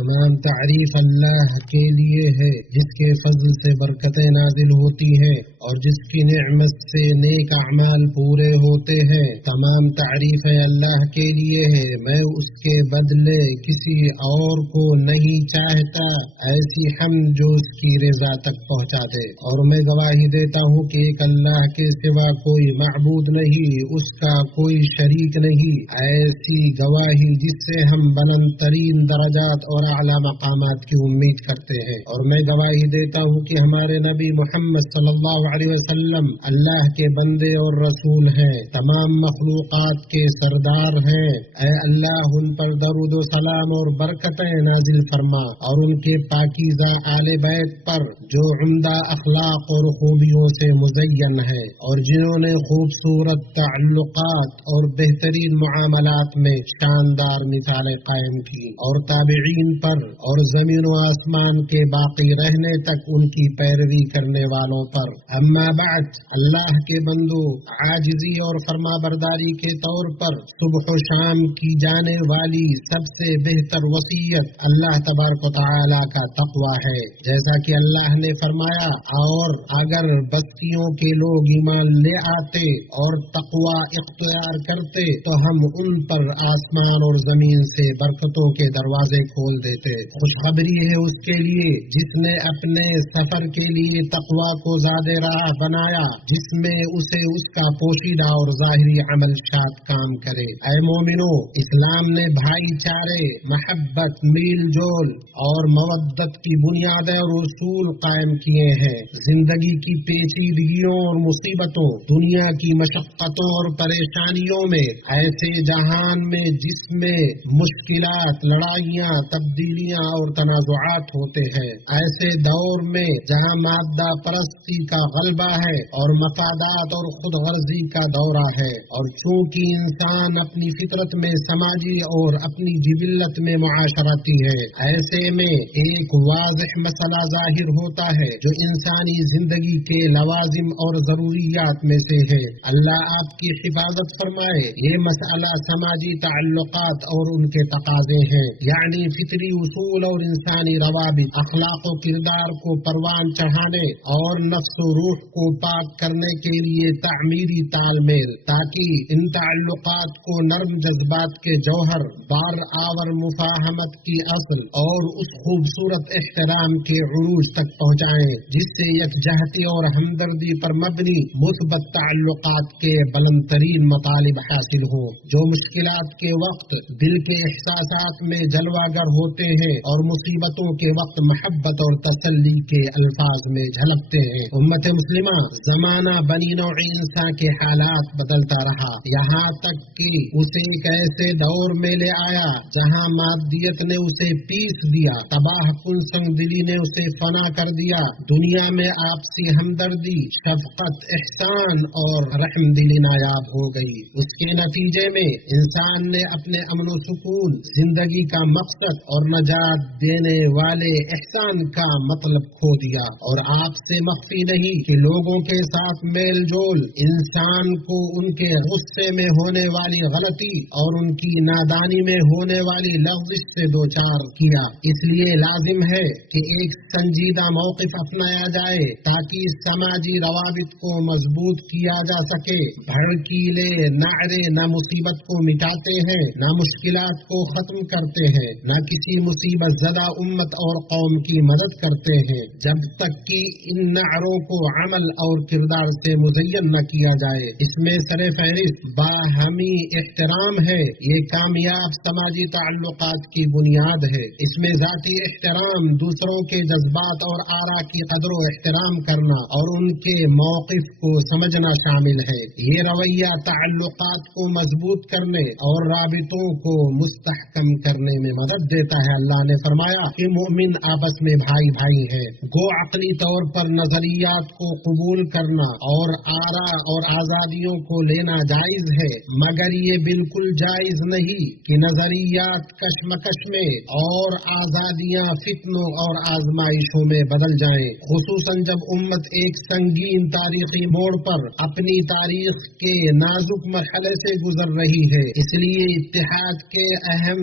تمام تعریف اللہ کے لیے ہے جس کے فضل سے برکتیں نازل ہوتی ہیں اور جس کی نعمت سے نیک اعمال پورے ہوتے ہیں۔ تمام تعریفیں اللہ کے لیے ہے، میں اس کے بدلے کسی اور کو نہیں چاہتا ایسی حمد جو اس کی رضا تک پہنچا دے، اور میں گواہی دیتا ہوں کہ ایک اللہ کے سوا کوئی معبود نہیں، اس کا کوئی شریک نہیں، ایسی گواہی جس سے ہم بلند ترین درجات اور اعلیٰ مقامات کی امید کرتے ہیں۔ اور میں گواہی دیتا ہوں کہ ہمارے نبی محمد صلی اللہ علیہ وسلم اللہ کے بندے اور رسول ہیں، تمام مخلوقات کے سردار ہیں۔ اے اللہ ان پر درود و سلام اور برکتیں نازل فرما، اور ان کے پاکیزہ آل بیت پر جو عمدہ اخلاق اور خوبیوں سے مزین ہے اور جنہوں نے خوبصورت تعلقات اور بہترین معاملات میں شاندار مثالیں قائم کی، اور تابعین پر اور زمین و آسمان کے باقی رہنے تک ان کی پیروی کرنے والوں پر۔ اما بعد، اللہ کے بندو، عاجزی اور فرما برداری کے طور پر صبح و شام کی جانے والی سب سے بہتر وصیت اللہ تبارک و تعالی کا تقوی ہے، جیسا کہ اللہ نے فرمایا، اور اگر بستیوں کے لوگ ایمان لے آتے اور تقوی اختیار کرتے تو ہم ان پر آسمان اور زمین سے برکتوں کے دروازے کھول دیتے۔ خوشخبری ہے اس کے لیے جس نے اپنے سفر کے لیے تقوی کو زاد راہ بنایا، جس میں اسے اس کا پوشیدہ اور ظاہری عمل شاد کام کرے۔ اے مومنو، اسلام نے بھائی چارے، محبت، میل جول اور مودت کی بنیادیں اور اصول قائم کیے ہیں۔ زندگی کی پیچیدگیوں اور مصیبتوں، دنیا کی مشقتوں اور پریشانیوں میں، ایسے جہان میں جس میں مشکلات، لڑائیاں، تبدیلیاں اور تنازعات ہوتے ہیں، ایسے دور میں جہاں مادہ پرستی کا غلبہ ہے اور مفادات اور خود غرضی کا دورہ ہے، اور چونکہ انسان اپنی فطرت میں سماجی اور اپنی جبلت میں معاشرتی ہے، ایسے میں ایک واضح مسئلہ ظاہر ہوتا ہے جو انسانی زندگی کے لوازم اور ضروریات میں سے ہے۔ اللہ آپ کی حفاظت فرمائے۔ یہ مسئلہ سماجی تعلقات اور ان کے تقاضے ہیں، یعنی فطری اصول اور انسانی روابط، اخلاق و کردار کو پروان چڑھانے اور نفس و روح کو پاک کرنے کے لیے تعمیری تال میل، تاکہ ان تعلقات کو نرم جذبات کے جوہر، بار آور مفاہمت کی اصل اور اس خوبصورت احترام کے عروج تک پہنچائیں جس سے یکجہتی اور ہمدردی پر مبنی مثبت تعلقات کے بلند ترین مطالب حاصل ہوں، جو مشکلات کے وقت دل کے احساسات میں جلوہ گر ہوتے ہیں اور مصیبتوں کے وقت محبت اور تسلی کے الفاظ میں جھلکتے ہیں۔ امت مسلمہ، زمانہ بنی نوع انسان کے حالات بدلتا رہا، یہاں تک کہ اسے ایک ایسے دور میں لے آیا جہاں مادیت نے اسے پیس دیا، تباہ کن سنگ دلی نے اسے فنا کر دیا، دنیا میں آپسی ہمدردی، شفقت، احسان اور رحم دلی نایاب ہو گئی۔ اس کے نتیجے میں انسان نے اپنے امن و سکون، زندگی کا مقصد اور نجات دینے والے احسان کا مطلب کھو دیا، اور آپ سے مخفی نہیں کہ لوگوں کے ساتھ میل جول انسان کو ان کے غصے میں ہونے والی غلطی اور ان کی نادانی میں ہونے والی لغزش سے دوچار کیا۔ اس لیے لازم ہے کہ ایک سنجیدہ موقف اپنایا جائے تاکہ سماجی روابط کو مضبوط کیا جا سکے۔ بھڑکیلے نعرے نہ مصیبت کو مٹاتے ہیں، نہ مشکلات کو ختم کرتے ہیں، نہ کسی مصیبت زدہ امت اور قوم کی مدد کرتے ہیں، جب تک کہ ان نعروں کو عمل اور کردار سے مزین نہ کیا جائے۔ اس میں سر فہرست باہمی احترام ہے، یہ کامیاب سماجی تعلقات کی بنیاد ہے۔ اس میں ذاتی احترام، دوسروں کے جذبات اور آرا کی قدر و احترام کرنا اور ان کے موقف کو سمجھنا شامل ہے۔ یہ رویہ تعلقات کو مضبوط کرنے اور رابطوں کو مستحکم کرنے میں مدد دیتا ہے۔ اللہ نے فرمایا کہ مومن آپس میں بھائی بھائی ہیں۔ گو عقلی طور پر نظریات کو قبول کرنا اور آرا اور آزادیوں کو لینا جائز ہے، مگر یہ بالکل جائز نہیں کہ نظریات کشمکش میں اور آزادیاں فتنوں اور آزمائشوں میں بدل جائیں، خصوصاً جب امت ایک سنگین تاریخی موڑ پر اپنی تاریخ کے نازک مرحلے سے گزر رہی ہے۔ اس لیے اتحاد کے اہم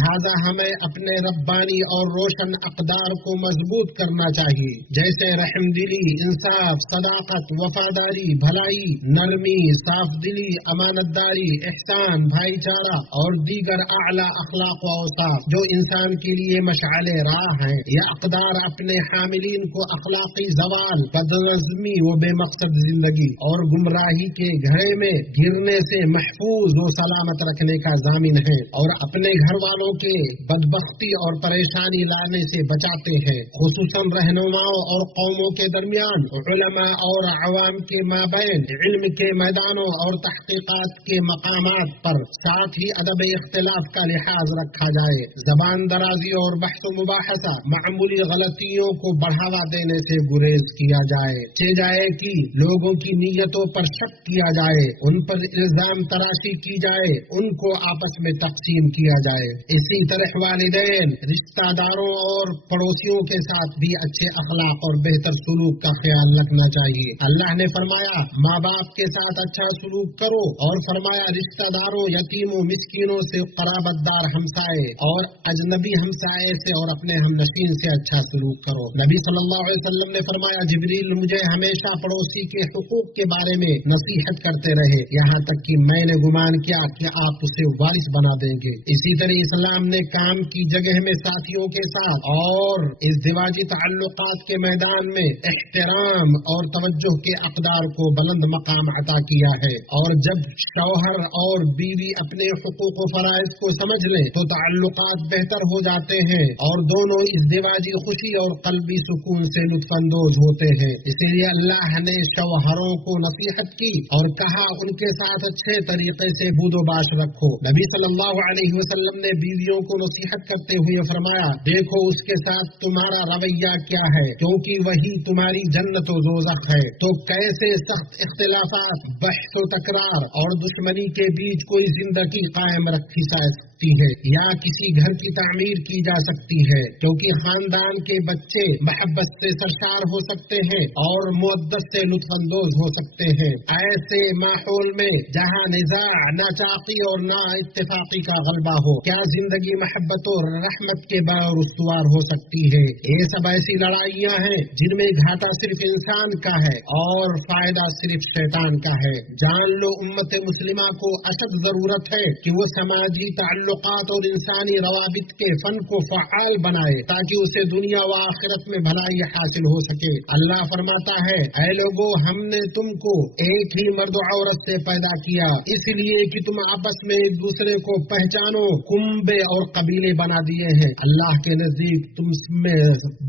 لہذا ہمیں اپنے ربانی اور روشن اقدار کو مضبوط کرنا چاہیے، جیسے رحم دلی، انصاف، صداقت، وفاداری، بھلائی، نرمی، صاف دلی، امانت داری، احسان، بھائی چارہ اور دیگر اعلیٰ اخلاق و اوصاف جو انسان کے لیے مشعل راہ ہیں۔ یہ اقدار اپنے حاملین کو اخلاقی زوال، بدنظمی و بے مقصد زندگی اور گمراہی کے گھڑے میں گرنے سے محفوظ و سلامت رکھنے کا ضامن ہے، اور اپنے گھر والوں کے بدبختی اور پریشانی لانے سے بچاتے ہیں، خصوصاً رہنماؤں اور قوموں کے درمیان، علماء اور عوام کے مابین علم کے میدانوں اور تحقیقات کے مقامات پر، ساتھ ہی ادب اختلاف کا لحاظ رکھا جائے، زبان درازی اور بحث و مباحثہ، معمولی غلطیوں کو بڑھاوا دینے سے گریز کیا جائے کہ لوگوں کی نیتوں پر شک کیا جائے، ان پر الزام تراشی کی جائے، ان کو آپس میں تقسیم کیا جائے۔ اسی طرح والدین، رشتہ داروں اور پڑوسیوں کے ساتھ بھی اچھے اخلاق اور بہتر سلوک کا خیال رکھنا چاہیے۔ اللہ نے فرمایا ماں باپ کے ساتھ اچھا سلوک کرو، اور فرمایا رشتہ داروں، یتیموں، مسکینوں سے، قرابت دار ہمسائے اور اجنبی ہمسائے سے اور اپنے ہم نشین سے اچھا سلوک کرو۔ نبی صلی اللہ علیہ وسلم نے فرمایا جبریل مجھے ہمیشہ پڑوسی کے حقوق کے بارے میں نصیحت کرتے رہے، یہاں تک کہ میں نے گمان کیا کہ آپ اسے وارث بنا دیں گے۔ اسی طرح اسلام نے کام کی جگہ میں ساتھیوں کے ساتھ اور ازدواجی تعلقات کے میدان میں احترام اور توجہ کے اقدار کو بلند مقام عطا کیا ہے، اور جب شوہر اور بیوی اپنے حقوق و فرائض کو سمجھ لیں تو تعلقات بہتر ہو جاتے ہیں، اور دونوں ازدواجی خوشی اور قلبی سکون سے لطف اندوز ہوتے ہیں۔ اسی لیے اللہ نے شوہروں کو نصیحت کی اور کہا ان کے ساتھ اچھے طریقے سے بود و باش رکھو۔ نبی صلی اللہ علیہ وسلم نے بیویوں کو نصیحت کرتے ہوئے فرمایا دیکھو اس کے ساتھ تمہارا رویہ کیا ہے، کیونکہ وہی تمہاری جنت و دوزخ ہے۔ تو کیسے سخت اختلافات، بحث و تکرار اور دشمنی کے بیچ کوئی زندگی قائم رکھی سکتی ہے یا کسی گھر کی تعمیر کی جا سکتی ہے، کیونکہ خاندان کے بچے محبت سے سرشار ہو سکتے ہیں اور مودت سے لطف اندوز ہو سکتے ہیں۔ ایسے ماحول میں جہاں نزاع، ناچاقی اور نا اتفاقی کا غلبہ ہو، کیا زندگی محبت اور رحمت کے بغیر استوار ہو سکتی ہے؟ یہ سب ایسی لڑائیاں ہیں جن میں گھاٹا صرف انسان کا ہے اور فائدہ صرف شیطان کا ہے۔ جان لو امت مسلمہ کو اشد ضرورت ہے کہ وہ سماجی تعلقات اور انسانی روابط کے فن کو فعال بنائے تاکہ اسے دنیا و آخرت میں بھلائی حاصل ہو سکے۔ اللہ فرماتا ہے اے لوگو ہم نے تم کو ایک ہی مرد و عورت سے پیدا کیا، اس لیے کہ تم آپس میں ایک دوسرے کو پہچانو، کنبے اور قبیلے بنا دیے ہیں۔ اللہ کے نزدیک تم میں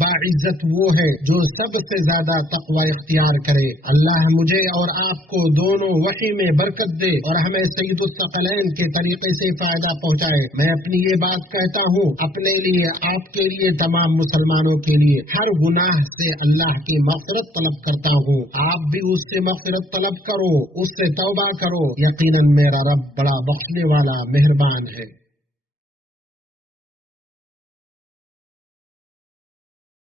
باعزت وہ ہے جو سب سے زیادہ تقوی اختیار کرے۔ اللہ مجھے اور آپ کو دونوں وحی میں برکت دے اور ہمیں سید الثقلین کے طریقے سے فائدہ پہنچائے۔ میں اپنی یہ بات کہتا ہوں اپنے لیے، آپ کے لیے، تمام مسلمانوں کے لیے، ہر گناہ سے اللہ کی مغفرت طلب کرتا ہوں، آپ بھی اس سے مغفرت طلب کرو، اس سے توبہ کرو، یقیناً میرا رب بڑا بخشنے والا مہربان ہے۔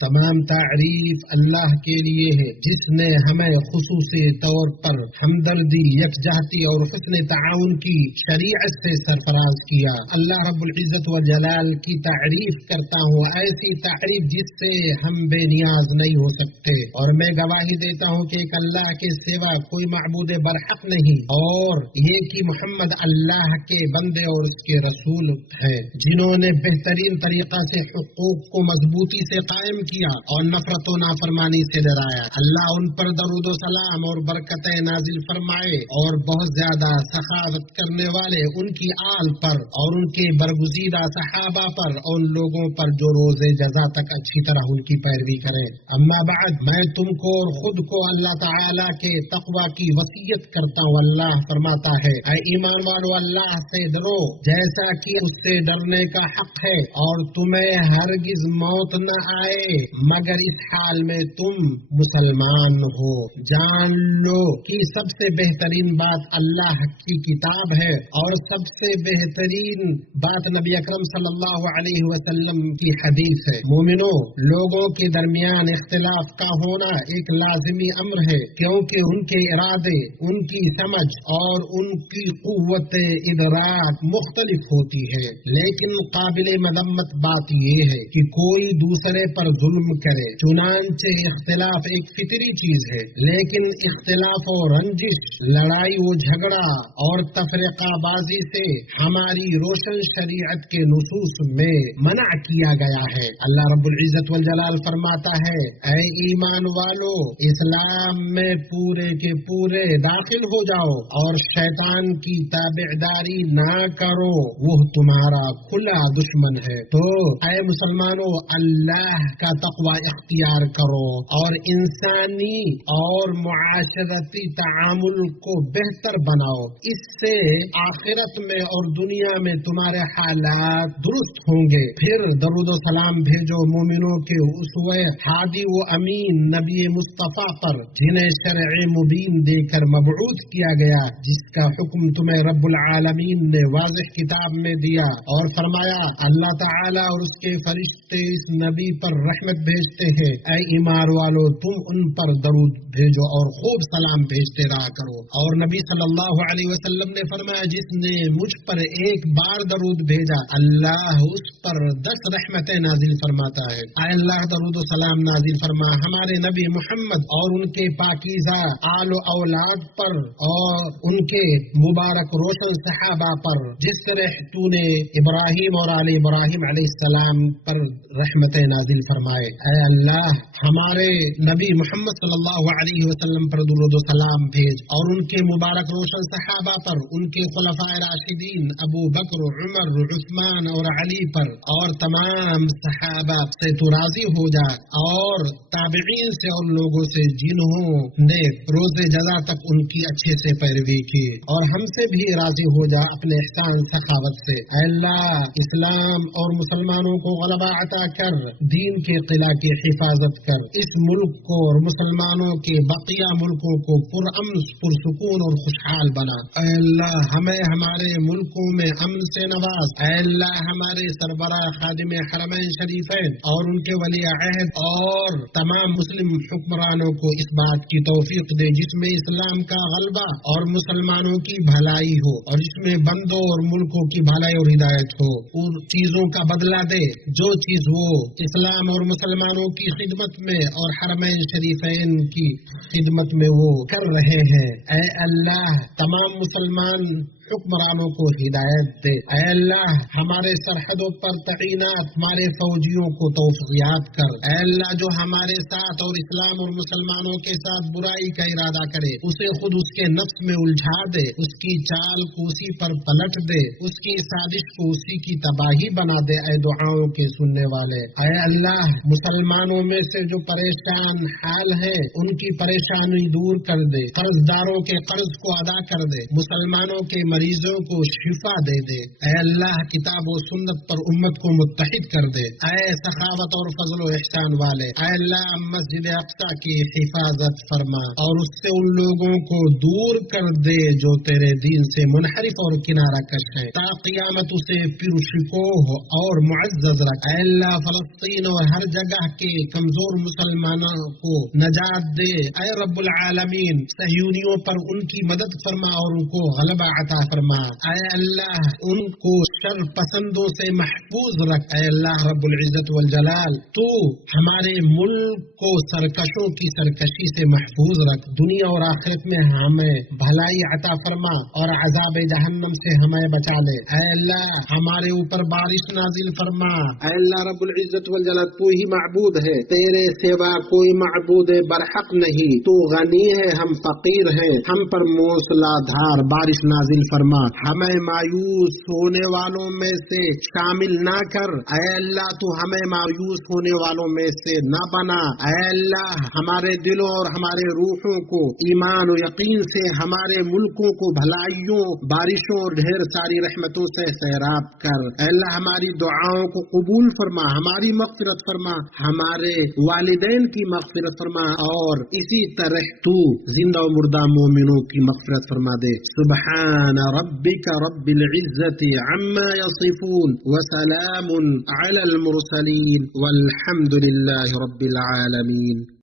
تمام تعریف اللہ کے لیے ہے جس نے ہمیں خصوصی طور پر ہمدردی، یکجہتی اور حسن تعاون کی شریعت سے سرفراز کیا۔ اللہ رب العزت و جلال کی تعریف کرتا ہوں، ایسی تعریف جس سے ہم بے نیاز نہیں ہو سکتے، اور میں گواہی دیتا ہوں کہ ایک اللہ کے سوا کوئی معبود برحق نہیں، اور یہ کہ محمد اللہ کے بندے اور اس کے رسول ہیں، جنہوں نے بہترین طریقہ سے حقوق کو مضبوطی سے قائم کیا اور نفرت و نافرمانی سے ڈرایا۔ اللہ ان پر درود و سلام اور برکتیں نازل فرمائے، اور بہت زیادہ سخاوت کرنے والے ان کی آل پر اور ان کے برگزیدہ صحابہ پر اور ان لوگوں پر جو روز جزا تک اچھی طرح ان کی پیروی کریں۔ اما بعد، میں تم کو اور خود کو اللہ تعالی کے تقوی کی وصیت کرتا ہوں۔ اللہ فرماتا ہے اے ایمان والو اللہ سے ڈرو جیسا کہ اس سے ڈرنے کا حق ہے، اور تمہیں ہرگز موت نہ آئے مگر اس حال میں تم مسلمان ہو۔ جان لو کہ سب سے بہترین بات اللہ کی کتاب ہے اور سب سے بہترین بات نبی اکرم صلی اللہ علیہ وسلم کی حدیث ہے۔ مومنوں، لوگوں کے درمیان اختلاف کا ہونا ایک لازمی امر ہے، کیونکہ ان کے ارادے، ان کی سمجھ اور ان کی قوت ادراک مختلف ہوتی ہے، لیکن قابل مذمت بات یہ ہے کہ کوئی دوسرے پر ظلم کرے۔ چنانچہ اختلاف ایک فطری چیز ہے، لیکن اختلاف و رنجش، لڑائی و جھگڑا اور تفرقہ بازی سے ہماری روشن شریعت کے نصوص میں منع کیا گیا ہے۔ اللہ رب العزت والجلال فرماتا ہے، اے ایمان والو، اسلام میں پورے کے پورے داخل ہو جاؤ اور شیطان کی تابعداری نہ کرو، وہ تمہارا کھلا دشمن ہے۔ تو اے مسلمانوں، اللہ کا تقوی اختیار کرو اور انسانی اور معاشرتی تعامل کو بہتر بناؤ، اس سے آخرت میں اور دنیا میں تمہارے حالات درست ہوں گے۔ پھر درود و سلام بھیجو مومنوں کے اسوہ ہادی و امین نبی مصطفیٰ پر، جنہیں شرع مبین دے کر مبعوث کیا گیا، جس کا حکم تمہیں رب العالمین نے واضح کتاب میں دیا، اور فرمایا اللہ تعالیٰ اور اس کے فرشتے اس نبی پر رحمت بھیجتے ہیں۔ اے ایمان والو، تم ان پر درود بھیجو اور خوب سلام بھیجتے رہا کرو۔ اور نبی صلی اللہ علیہ وسلم نے فرمایا، جس نے مجھ پر ایک بار درود بھیجا، اللہ اس پر 10 رحمتیں نازل فرماتا ہے۔ اے اللہ، درود و سلام نازل فرما ہمارے نبی محمد اور ان کے پاکیزہ آل و اولاد پر اور ان کے مبارک روشن صحابہ پر، جس طرح تو نے ابراہیم اور آل ابراہیم علیہ السلام پر رحمتیں نازل فرمائے۔ اے اللہ، ہمارے نبی محمد صلی اللہ علیہ وسلم پر درود و سلام بھیج اور ان کے مبارک روشن صحابہ پر، ان کے خلفائے راشدین ابو بکر، عمر، عثمان اور علی پر، اور تمام صحابہ سے تو راضی ہو جا، اور تابعین سے اور لوگوں سے جنہوں نے روز جزا تک ان کی اچھے سے پیروی کی، اور ہم سے بھی راضی ہو جا اپنے احسان سخاوت سے۔ اے اللہ، اسلام اور مسلمانوں کو غلبہ عطا کر، دین کے قلعہ کی حفاظت کر، اس ملک کو اور مسلمانوں کے بقیہ ملکوں کو پرامن، پرسکون اور خوشحال بنا۔ اے اللہ، ہمیں ہمارے ملکوں میں امن سے نواز۔ اے اللہ، ہمارے سربراہ خادم حرمین شریفین اور ان کے ولی عہد اور تمام مسلم حکمرانوں کو اس بات کی توفیق دے جس میں اسلام کا غلبہ اور مسلمانوں کی بھلائی ہو، اور جس میں بندوں اور ملکوں کی بھلائی اور ہدایت ہو۔ ان چیزوں کا بدلہ دے جو چیز وہ اسلام اور مسلمانوں کی خدمت میں اور حرمین شریفین کی خدمت میں وہ کر رہے ہیں۔ اے اللہ، تمام مسلمان حکمرانوں کو ہدایت دے۔ اے اللہ، ہمارے سرحدوں پر تعینات ہمارے فوجیوں کو توفیقات کر۔ اے اللہ، جو ہمارے ساتھ اور اسلام اور مسلمانوں کے ساتھ برائی کا ارادہ کرے، اسے خود اس کے نفس میں الجھا دے، اس کی چال کو اسی پر پلٹ دے، اس کی سازش کو اسی کی تباہی بنا دے۔ اے دعاؤں کے سننے والے، اے اللہ، مسلمانوں میں سے جو پریشان حال ہیں ان کی پریشانی دور کر دے، قرض داروں کے قرض کو ادا کر دے، مسلمانوں کے مریضوں کو شفا دے دے۔ اے اللہ، کتاب و سنت پر امت کو متحد کر دے۔ اے سخاوت اور فضل و احسان والے، اے اللہ، مسجد اقصی کی حفاظت فرما اور اس سے ان لوگوں کو دور کر دے جو تیرے دین سے منحرف اور کنارہ کش ہیں، تا قیامت اسے پرشکوہ اور معزز رکھ۔ اے اللہ، فلسطین اور ہر جگہ کے کمزور مسلمانوں کو نجات دے۔ اے رب العالمین، صہیونیوں پر ان کی مدد فرما اور ان کو غلبہ عطا فرما۔ اے اللہ، ان کو شر پسندوں سے محفوظ رکھ۔ اے اللہ رب العزت والجلال، تو ہمارے ملک کو سرکشوں کی سرکشی سے محفوظ رکھ، دنیا اور آخرت میں ہمیں بھلائی عطا فرما اور عذاب جہنم سے ہمیں بچا لے۔ اے اللہ، ہمارے اوپر بارش نازل فرما۔ اے اللہ رب العزت والجلال، تو ہی معبود ہے، تیرے سوا کوئی معبود برحق نہیں، تو غنی ہے، ہم فقیر ہیں، ہم پر موسلا دھار بارش نازل فرما۔ فرما ہمیں مایوس ہونے والوں میں سے شامل نہ کر، اے اللہ تو ہمیں مایوس ہونے والوں میں سے نہ بنا، اے اللہ ہمارے دلوں اور ہمارے روحوں کو ایمان و یقین سے، ہمارے ملکوں کو بھلائیوں، بارشوں اور ڈھیر ساری رحمتوں سے سیراب کر، اے اللہ ہماری دعاؤں کو قبول فرما، ہماری مغفرت فرما، ہمارے والدین کی مغفرت فرما، اور اسی طرح تو زندہ و مردہ مومنوں کی مغفرت فرما دے۔ سبحان ربک رب العزت عما یصفون وسلام علی المرسلین والحمد للہ رب العالمین۔